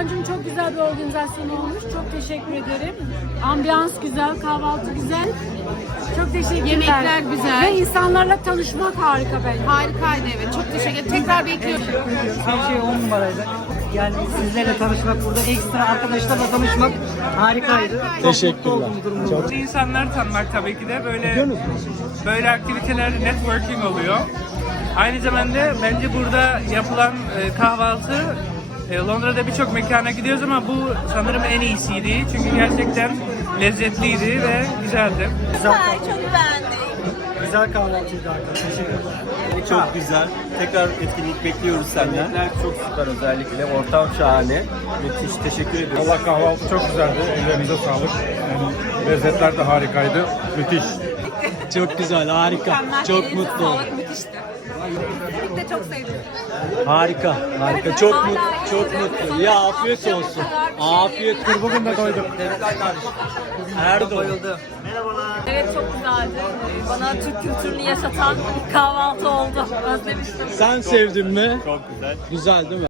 Kaan'cığım çok güzel bir organizasyon olmuş. Çok teşekkür ederim. Ambiyans güzel, kahvaltı güzel. Çok teşekkürler. Yemekler güzel. Ve insanlarla tanışmak harika bence. Harikaydı evet. Çok teşekkür ederim. Tekrar bekliyorum. Her şey on numaraydı. Yani sizlerle tanışmak burada ekstra arkadaşlarla tanışmak harikaydı. Teşekkürler. Çok İnsanları tanımak tabii ki de böyle böyle aktivitelerde networking oluyor. Aynı zamanda bence burada yapılan e, kahvaltı e, Londra'da birçok mekana gidiyoruz ama bu sanırım en iyisiydi. Çünkü gerçekten lezzetliydi ve güzeldi. Güzel, çok beğendim. Güzel kahvaltıydı arkadaşlar. Teşekkürler. Çok güzel. Tekrar etkinlik bekliyoruz senden. Çok süper özellikle. Ortam şahane. Müthiş. Teşekkür ediyoruz. Allah kahvaltı çok güzeldi. Ellerinize sağlık. Yani lezzetler de harikaydı. Müthiş. Çok güzel, harika. Çok mutlu oldum. Birlikte çok sevdim. Harika, harika. Çok mutlu, çok mutlu. Ya afiyet olsun. Afiyet olsun. Bugün de doyduk. Erdoğan. Evet çok güzeldi. Bana Türk kültürünü yaşatan bir kahvaltı oldu. Özlemiştim. Sen sevdin mi? Çok güzel. Güzel değil mi?